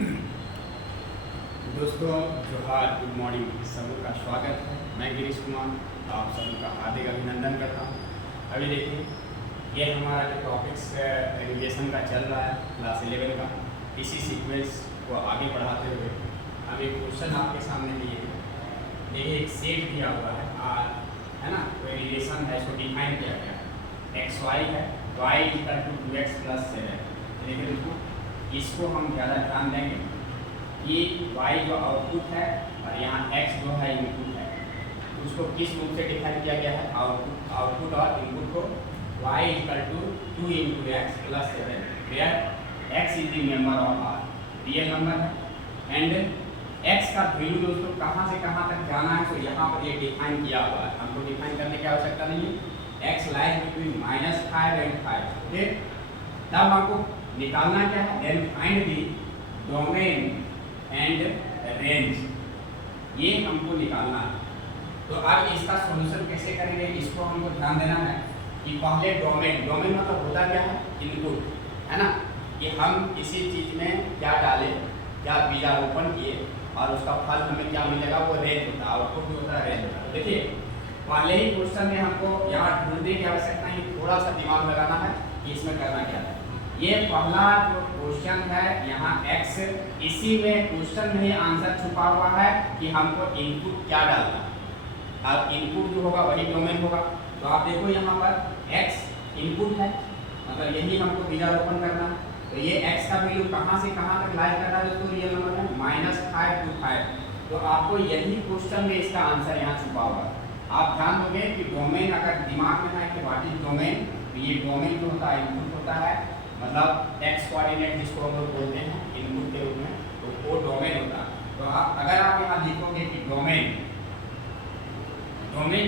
दोस्तों जोहार, good morning, सबका स्वागत है। मैं गिरीश कुमार आप सबका हार्दिक अभिनंदन करता हूँ। अभी देखिए, ये हमारा जो टॉपिक्स रिलेशन का चल रहा है क्लास 11 का, इसी सीक्वेंस को आगे बढ़ाते हुए हम एक क्वेश्चन आपके सामने लिए हैं। देखिए, एक सेट दिया हुआ है आर, है ना, कोई रिलेशन है, इसको डिफाइन किया गया है। एक्स वाई है, वाई इक्वल टू 2x + 7। देखिए दोस्तों, इसको हम ज़्यादा ध्यान देंगे। ये y जो आउटपुट है और यहाँ x जो है इनपुट है, उसको किस रूप से डिफाइन किया गया है? आउटपुट और इनपुट को y = 2 × x + 7, where x is the member of R, real number है। एंड x का वैल्यू दोस्तों कहाँ से कहाँ तक जाना है, तो यहाँ पर ये डिफाइन किया हुआ है। हमको डिफाइन करने की आवश्यकता नहीं है। x लाइज बिटवीन -5 and 5, ठीक। तब हमको निकालना क्या है? Then find the domain and range, ये हमको निकालना है। तो अब इसका सॉल्यूशन कैसे करेंगे, इसको हमको ध्यान देना है कि पहले डोमेन मतलब होता क्या है? इनपुट, है ना, कि हम किसी चीज़ में क्या डालें, क्या बीजारोपण किए और उसका फल हमें क्या मिलेगा, वो रेंज होता है। आउटपुट जो होता है रेंज होता है। देखिए, पहले ही क्वेश्चन में हमको यहाँ ढूंढने की आवश्यकता नहीं, थोड़ा सा दिमाग लगाना है कि इसमें करना क्या है। ये पहला जो क्वेश्चन है, यहाँ x, इसी में क्वेश्चन में ही आंसर छुपा हुआ है कि हमको इनपुट क्या डालना है। अब इनपुट जो होगा वही डोमेन होगा। तो आप देखो यहाँ पर x इनपुट है, मतलब यही हमको बीजारोपण करना है। तो ये x का वैल्यू कहाँ से कहाँ तक लाइज कर रहा है दोस्तों? रियल नंबर है -5 to 5। तो आपको यही क्वेश्चन में इसका आंसर यहाँ छुपा हुआ है। आप ध्यान दोगे कि डोमेन अगर दिमाग में है कि व्हाट इज डोमेन, तो ये डोमेन जो होता है इनपुट होता है, मतलब x कोऑर्डिनेट जिसको हम लोग बोलते हैं इनपुट के रूप में, तो वो डोमेन होता है। तो अगर आप यहाँ लिखोगे कि डोमेन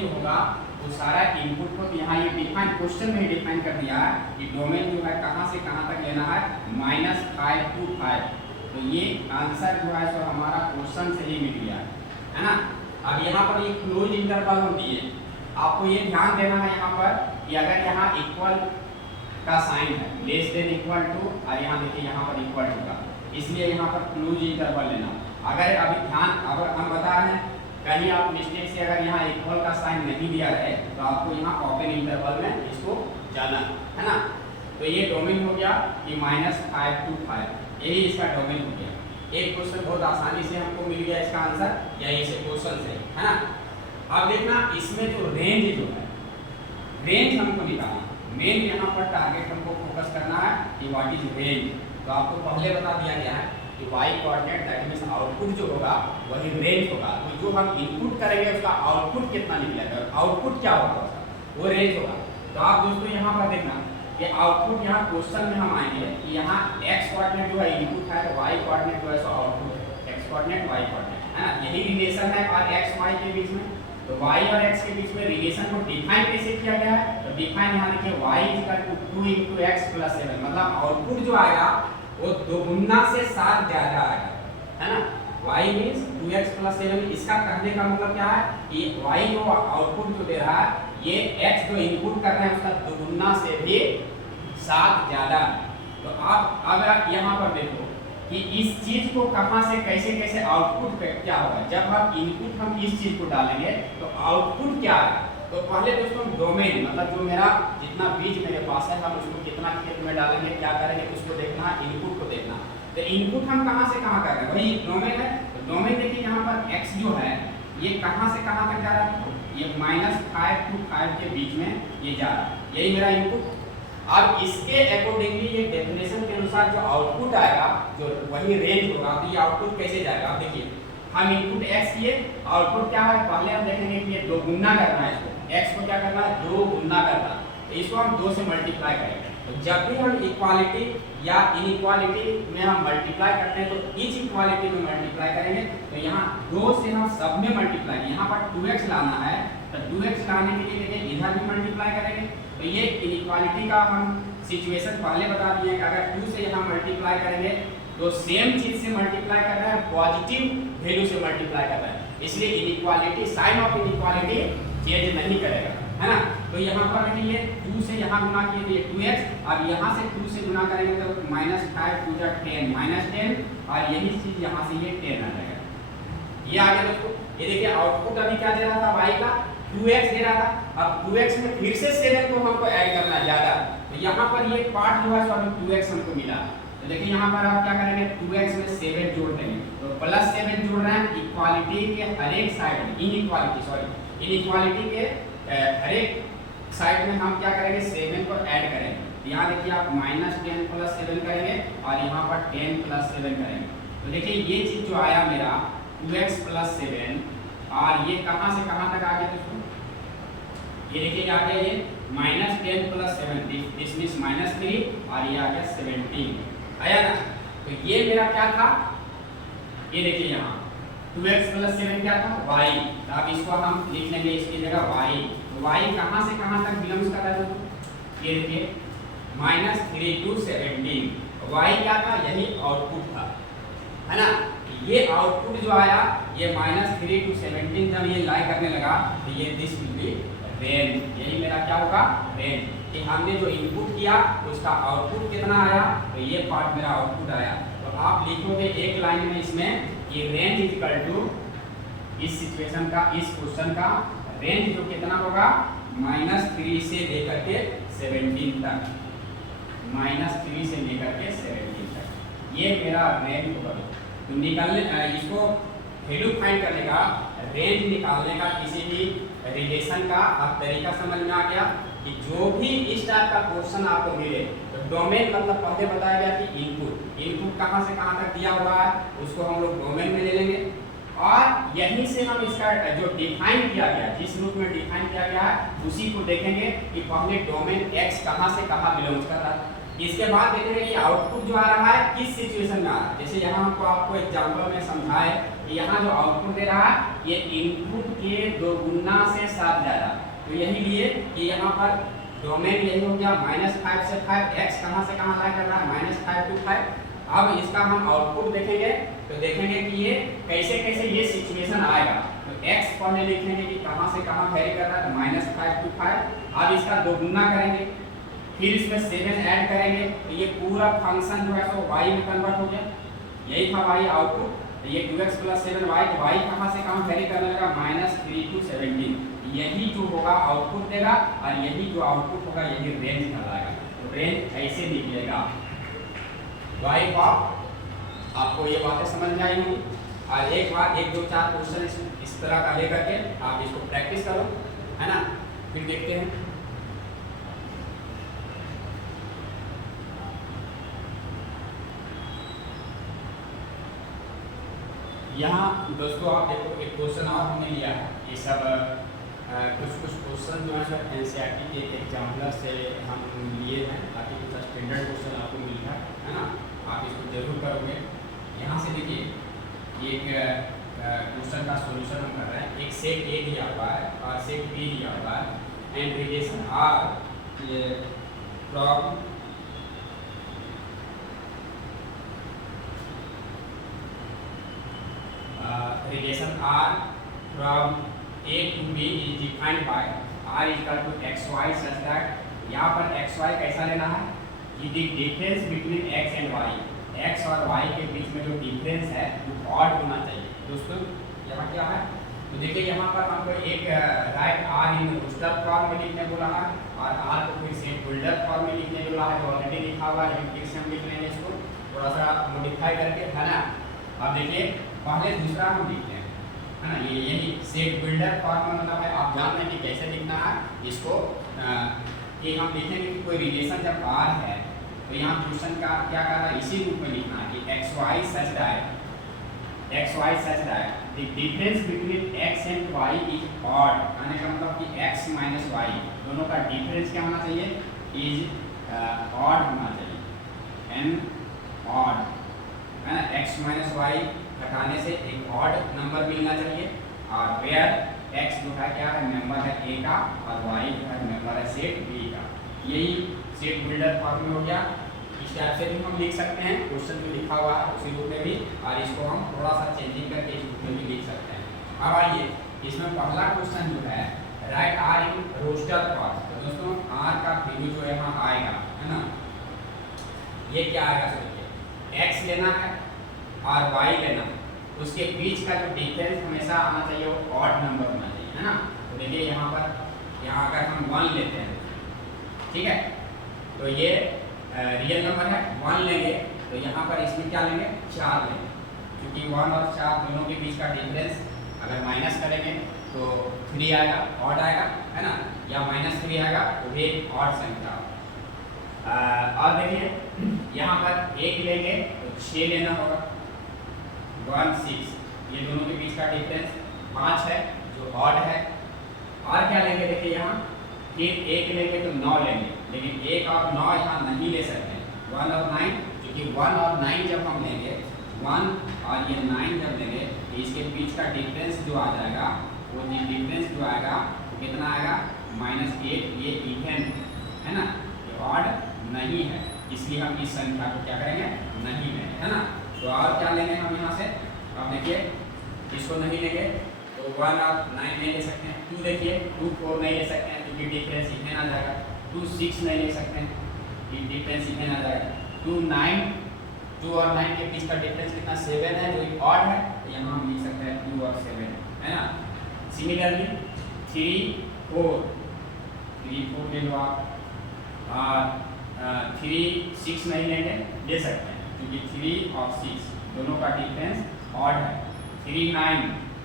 जो होगा वो सारा इनपुट को, यहाँ ये डिफाइन क्वेश्चन में डिफाइन कर दिया है कि डोमेन जो है कहाँ से कहाँ तक लेना है, -5 to 5। तो ये आंसर जो है सो हमारा क्वेश्चन से ही मिल गया है ना। अब यहाँ पर ये क्लोज इंटरवल होती है, आपको ये ध्यान देना है यहाँ पर कि अगर यहाँ इक्वल का साइन है, लेस देन इक्वल टू, और यहाँ देखिए यहाँ पर इक्वल टू का, इसलिए यहाँ पर क्लोज इंटरवल लेना। अगर अभी ध्यान, अगर हम बता रहे हैं कहीं आप मिस्टेक से अगर यहाँ इक्वल का साइन नहीं दिया है, तो आपको यहाँ ओपन इंटरवल में इसको जाना है ना। तो ये डोमेन हो गया कि -5 to 5, यही इसका डोमेन हो गया। एक क्वेश्चन बहुत आसानी से हमको मिल गया इसका आंसर, यही से क्वेश्चन से, है ना। अब देखना इसमें जो रेंज जो है, रेंज हमको निकालना। मेन यहाँ पर टारगेट हमको फोकस करना है कि व्हाट इज रेंज। तो आपको पहले बता दिया गया है कि y coordinate that means output जो होगा वही रेंज होगा। तो जो हम इनपुट करेंगे उसका आउटपुट कितना निकलेगा, आउटपुट क्या होगा उसका, वो रेंज होगा। तो आप दोस्तों यहाँ पर देखना कि आउटपुट, यहाँ क्वेश्चन में हम आएंगे कि यहाँ x कोऑर्डिनेट जो है इनपुट है, तो y कोऑर्डिनेट जो है सो आउटपुट है, x कोऑर्डिनेट y कोऑर्डिनेट, है ना। यही रिलेशन है और x y के बीच में। तो y और x के बीच में रिलेशन को डिफाइन कैसे किया गया है? तो डिफाइन यहाँ देखिए y = 2 × x + 7, मतलब आउटपुट जो आएगा वो दोगुना से 7 ज्यादा आएगा, है ना। y means 2x + 7। इसका कहने का मतलब क्या है कि y जो आउटपुट जो दे रहा है, ये x जो इनपुट कर रहे हैं उसका दोगुना से भी 7 ज्यादा। तो आप अब यहाँ पर देखो कि इस चीज को कहाँ से कैसे कैसे आउटपुट पे क्या होगा। जब हम इनपुट हम इस चीज को डालेंगे तो आउटपुट क्या आएगा। तो पहले दोस्तों डोमेन, मतलब जो मेरा जितना बीज मेरे पास है, हम उसको कितना खेत में डालेंगे, क्या करेंगे, उसको देखना, इनपुट को देखना। तो इनपुट हम कहाँ से कहाँ कर रहे हैं, वही डोमेन है। तो डोमेन देखिए यहाँ पर x जो है ये कहाँ से कहाँ तक जा रहा है, ये -5 to 5 के बीच में ये जा रहा है, यही मेरा इनपुट। अब इसके अकॉर्डिंगली ये डेफिनेशन के अनुसार जो आउटपुट आएगा जो वही रेंज होगा। तो ये आउटपुट कैसे जाएगा, आप देखिए हम इनपुट x किए, आउटपुट क्या है, पहले हम देखेंगे कि ये 2 गुना करना है, इसको x को क्या करना है, 2 गुना करना है। तो इसको हम 2 से मल्टीप्लाई करेंगे। तो जब भी हम इक्वालिटी या इनइक्वालिटी में हम मल्टीप्लाई करते हैं तो इच इक्वालिटी में मल्टीप्लाई करेंगे। तो यहाँ 2 से हम सब में मल्टीप्लाई, यहाँ पर 2x लाना है, तो 2x लाने के लिए देखिए इधर भी मल्टीप्लाई करेंगे। तो ये इनइक्वालिटी का हम सिचुएशन पहले बता दिए कि अगर 2 से यहाँ मल्टीप्लाई करेंगे तो सेम चीज से मल्टीप्लाई कर रहा है, पॉजिटिव वैल्यू से मल्टीप्लाई कर रहा है, इसलिए inequality, sign of inequality change नहीं करेगा। है ना। तो यहाँ पर देखिए 2 से यहाँ गुना किए तो ये 2x, अब यहाँ से 2 से गुना करेंगे तो -5 2 जा 10 -10, और यही चीज यहाँ से ये 10 आ जाएगा। ये आ गया दोस्तों। ये देखिए आउटपुट अभी क्या दे रहा था y का 2x दे रहा था। अब 2x में फिर से 7 को हमको ऐड करना है ज्यादा, तो यहाँ पर ये पार्ट जो है सो अभी 2x हमको मिला। तो देखिए यहाँ पर आप क्या करेंगे, 2x में 7 जोड़ देंगे, तो +7 जोड़ रहे हैं इक्वालिटी के हर एक साइड में, इनइक्वालिटी के हर एक साइड में हम क्या करेंगे, 7 को ऐड करेंगे। यहाँ देखिए आप -10 + 7 करेंगे और यहाँ पर 10 + 7 करेंगे, तो देखिए ये चीज जो आया मेरा 2x + 7, और ये कहाँ से कहाँ तक आ गया दोस्तों, ये देखिए आ गया ये -10 + 7, दिस मींस -3, और ये आ गया 17 आया ना। तो ये मेरा क्या था, ये देखिए यहाँ 2x + 7 क्या था, y, तो अब इसको हम लिख लेंगे इसकी जगह y। तो y कहाँ से कहाँ तक बिलोंग्स कर रहा है दोस्तों, ये देखिए -3 to 17, y क्या था, यही आउटपुट था, है ना। ये आउटपुट जो आया ये -3 to 17 जब ये लाई करने लगा तो ये दिस विल बी रेंज, यही मेरा क्या होगा, रेंज, कि हमने जो इनपुट किया उसका आउटपुट कितना आया, तो ये पार्ट मेरा आउटपुट आया। तो आप लिखोगे एक लाइन में इसमें कि रेंज इक्वल टू इस सिचुएशन का, इस क्वेश्चन का रेंज जो कितना होगा, -3 से लेकर के 17 तक, -3 से लेकर के 17 तक, ये मेरा रेंज होगा। तो निकालने इसको वैल्यू फाइंड करने का, रेंज निकालने का किसी भी रिलेशन का अब तरीका समझ में आ गया कि जो भी इस टाइप का क्वेश्चन आपको मिले तो डोमेन मतलब पहले बताया गया कि इनपुट कहाँ से कहाँ तक दिया हुआ है उसको हम लोग डोमेन में ले लेंगे, और यहीं से हम इसका जो डिफाइन किया गया, जिस रूप में डिफाइन किया गया है उसी को देखेंगे कि पहले डोमेन x कहाँ से कहाँ बिलोंग्स कर रहा है। इसके बाद देखेंगे कि आउटपुट जो आ रहा है किस सिचुएशन में आ रहा है। जैसे यहाँ हमको आपको एग्जांपल में समझाए कि यहाँ जो आउटपुट दे रहा है ये इनपुट के 2 गुना से 7 जाएगा, तो यही लिए कि यहाँ पर डोमेन यही हो गया -5 से 5, x कहाँ से कहाँ लाई कर रहा है, -5 to 5। अब इसका हम आउटपुट देखेंगे तो देखेंगे कि ये कैसे कैसे ये सिचुएशन आएगा। तो x पहले लिखेंगे कि कहाँ से कहाँ वेरी कर रहा है, तो -5 to 5। अब इसका 2 गुना करेंगे, फिर इसमें 7 ऐड करेंगे, तो ये पूरा फंक्शन जो है सो y में कन्वर्ट हो गया, यही था y आउटपुट। तो ये 2x + 7y, y कहाँ से कहाँ वेरी करने लगा, -3 to 17, यही जो होगा आउटपुट देगा, और यही जो आउटपुट होगा यही रेंज कहलाएगा। तो रेंज ऐसे निकलेगा। y बाप आपको ये बातें समझ में आई होंगी, और एक बार 1 2 4 क्वेश्चन इस तरह का लेकर के आप इसको प्रैक्टिस करो, है ना, फिर देखते हैं। यहाँ दोस्तों आप देखो एक क्वेश्चन और हमने लिया है, ये सब कुछ क्वेश्चन जो है सर एनसीईआरटी के एग्जाम्पलर से हम लिए हैं ताकि कुछ स्टैंडर्ड क्वेश्चन आपको मिल रहा है ना, आप इसको जरूर करोगे। यहाँ से देखिए एक क्वेश्चन का सॉल्यूशन हम कर रहे हैं, एक सेट ए दिया हुआ है और सेट बी दिया हुआ है, and relation R from relation R from A to B is defined by R equal to xy such that यहाँ पर xy कैसा लेना है, ये difference between x and y, x और y के बीच में जो डिफरेंस है वो ऑड होना चाहिए। दोस्तों यहाँ क्या है, तो देखिए यहाँ पर हमको एक write R in roster form में लिखने बोला है और R को फिर से होल्डर फॉर्म में लिखने बोला है, जो ऑलरेडी लिखा हुआ है, फिर से हम लिख लेंगे इसको थोड़ा सा मॉडिफाई करके, है ना। अब देखिए पहले दूसरा हम लिखते हैं, है ना, ये यही सेट बिल्डर फॉर्म में मतलब है, आप जान रहे हैं कि कैसे लिखना है इसको, कि हम लिखेंगे कि कोई रिलेशन जब R है तो यहाँ क्वेश्चन का क्या कर रहा है, इसी रूप में लिखना है कि xy such that the difference between x and y is odd, यानी का मतलब कि x minus y दोनों का डिफरेंस क्या होना चाहिए, is odd होना चाहिए, and odd, है ना, x minus y घटाने से एक ऑड नंबर मिलना चाहिए, और वेयर x जो है क्या है, मेंबर है a का, और y जो है मेंबर है सेट b का, यही सेट बिल्डर फॉर्म में हो गया। इस टाइप से भी हम लिख सकते हैं, क्वेश्चन में लिखा हुआ है उसी रूप में भी, और इसको हम थोड़ा सा चेंजिंग करके इस रूप में भी लिख सकते हैं। अब आइए इसमें पहला क्वेश्चन जो है write R in roster form. तो दोस्तों आर का वैल्यू जो यहाँ आएगा, है ना, ये क्या आएगा, सोचिए एक्स लेना है और वाई लेना है, उसके बीच का जो डिफरेंस हमेशा आना चाहिए वो ऑड नंबर होना चाहिए, है ना। तो देखिए यहाँ पर, यहाँ अगर हम 1 लेते हैं, ठीक है, तो ये रियल नंबर है, 1 लेंगे तो यहाँ पर इसमें क्या लेंगे, 4 लेंगे, क्योंकि 1 और 4 दोनों के बीच का डिफरेंस अगर माइनस करेंगे तो 3 आएगा, ऑड आएगा, है ना, या -3 आएगा तो भी एक ऑड संख्या। और देखिए यहाँ पर 1 लेंगे तो 6 लेना होगा, 1 6, ये दोनों के बीच का डिफरेंस 5 है जो ऑड है। और क्या लेंगे, देखिए यहाँ फिर 1 लेंगे तो 9 लेंगे, लेकिन 1 और 9 यहाँ नहीं ले सकते हैं, 1 और 9, क्योंकि 1 और 9 जब हम लेंगे, 1 और ये 9 जब लेंगे तो इसके बीच का डिफरेंस जो आ जाएगा, वो डिफरेंस जो आएगा वो कितना आएगा, -8, ये इवन है ना, ये ऑड नहीं है, इसलिए हम इस संख्या को क्या करेंगे, नहीं लेंगे, है ना। तो और क्या लेंगे हम यहाँ से, अब देखिए इसको नहीं लेंगे तो 1 और 9 नहीं ले सकते हैं, 2 देखिए 2 4 नहीं ले सकते हैं क्योंकि डिफरेंस इवन आ जाएगा, 2 6 नहीं ले सकते हैं, ये डिफरेंस इवन आ जाएगा, 2 9, 2 और 9 के बीच का डिफरेंस कितना, 7 है जो एक ऑड है, तो यहाँ हम लिख सकते हैं 2 और 7, है ना। सिमिलरली 3 4, 3 4 ले लो आप, और 3 6 नहीं लेंगे, ले सकते हैं क्योंकि 3 और 6 दोनों का डिफरेंस ऑड है, 3 9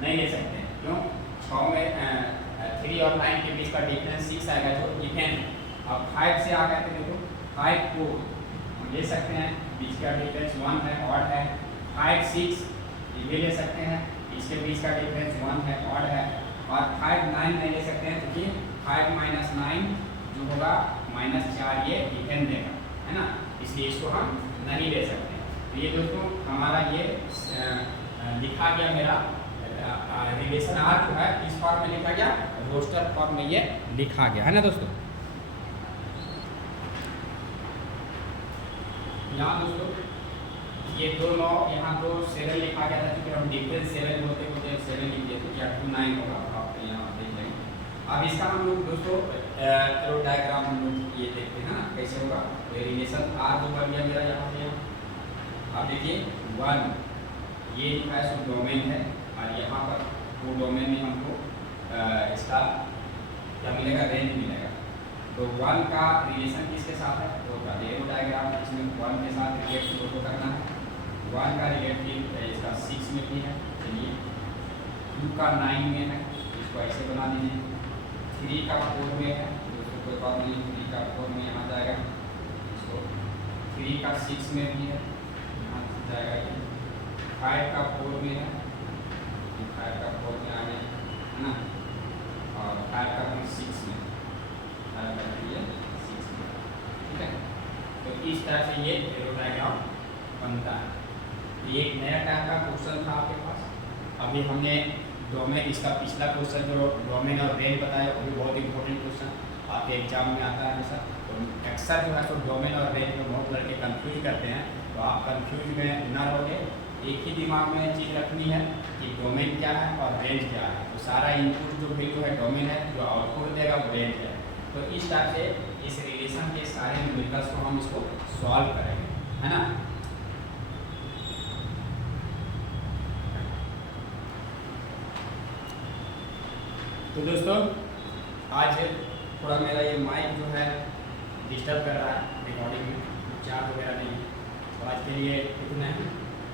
नहीं ले सकते हैं, क्यों, 6 में 3 और 9 के बीच का डिफरेंस 6 आएगा जो इवन। अब 5 से आ गए थे, देखो 5 4 हम ले सकते हैं, बीच का डिफरेंस 1 है, ऑड है, 5 6 ये भी ले सकते हैं, इसके बीच का डिफरेंस 1 है, ऑड है, और 5 9 नहीं ले सकते हैं क्योंकि 5 -9 जो होगा -4 ये इवन देगा, है ना, इसलिए इसको हम नहीं ले सकते। तो ये दोस्तों हमारा ये लिखा गया मेरा रिलेशन आर जो है इस फॉर्म में लिखा गया, रोस्टर फॉर्म में ये लिखा गया, है ना दोस्तों। यहाँ दोस्तों ये 2 9 यहाँ 2 7 लिखा गया था, क्योंकि हम डिफरेंस 7 होते होते 7 लिख दिए तो क्या 2 9 होगा, आप यहाँ देख लेंगे। अब इसका हम लोग दोस्तों एरो डायग्राम हम लोग ये देखते हैं ना कैसे होगा, तो रिलेशन आर जो बन गया मेरा यहाँ पे, अब देखिए 1 ये जो है सो डोमेन है, और यहाँ पर वो डोमेन में हमको इसका क्या मिलेगा, रेंज मिलेगा। तो 1 का रिलेशन किसके साथ है, तो एरो डायग्राम इसमें 1 के साथ रिलेट को करना है, 1 का रिलेटिव इसका 6 में भी है, चलिए 2 का 9 में है, इसको ऐसे बना दीजिए, 3 का 4 में है, दोस्तों कोई बात नहीं, 3 का 4 में यहाँ जाएगा, इसको 3 का 6 में भी है, यहाँ जाएगा, ये 5 का 4 में है, 5 का 4 में आ गया, है ना, और 5 का 6 में, 5 का 6 में, ठीक है। तो इस तरह से ये एरो डायग्राम बनता है। ये एक नया टाइप का क्वेश्चन था आपके पास, अभी हमने डोमेन, इसका पिछला क्वेश्चन जो डोमेन और रेंज बताया वो भी बहुत इंपॉर्टेंट क्वेश्चन आपके एग्जाम में आता है हमेशा। तो अक्सर जो है तो डोमेन और रेंज में बहुत लड़के कंफ्यूज करते हैं, तो आप कंफ्यूज में ना रहोगे, एक ही दिमाग में चीज़ रखनी है कि डोमेन क्या है और रेंज क्या है। तो सारा इनपुट जो वैल्यू है डोमेन है, जो आउटपुट देगा वो रेंज है। तो इस टाइप से इस रिलेशन के सारे न्यूमेरिकल्स को हम इसको सॉल्व करेंगे, है ना। तो दोस्तों आज थोड़ा मेरा ये माइक जो है डिस्टर्ब कर रहा है रिकॉर्डिंग में, चार्ज वगैरह नहीं है, तो आज के लिए इतना है,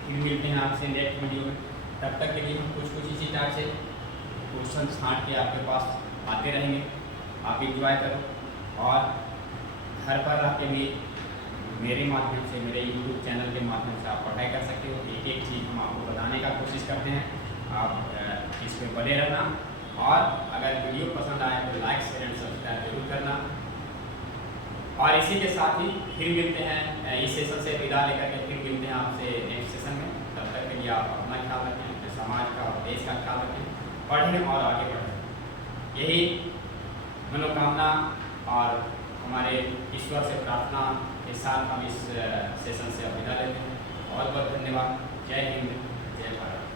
फिर मिलते हैं आपसे नेक्स्ट वीडियो में। तब तक के लिए हम कुछ इसी टाइप से क्वेश्चन छांट के आपके पास आते रहेंगे, आप इंजॉय करो, और घर पर रह के भी मेरे माध्यम से, मेरे यूट्यूब चैनल के माध्यम से आप पढ़ाई कर सकते हो। एक एक चीज़ हम आपको बताने का कोशिश करते हैं, आप इस पर बने रहना, और अगर वीडियो पसंद आए तो लाइक शेयर एंड सब्सक्राइब जरूर करना। और इसी के साथ ही फिर मिलते हैं, इस सेशन से विदा लेकर के फिर मिलते हैं आपसे नेक्स्ट सेशन में। तब तक के लिए आप अपना ख्याल रखें, अपने समाज का और देश का ख्याल रखें, पढ़ें और आगे बढ़ें। यही मनोकामना और हमारे ईश्वर से प्रार्थना के साथ हम इस सेशन से विदा लेते हैं। बहुत बहुत धन्यवाद। जय हिंद, जय भारत।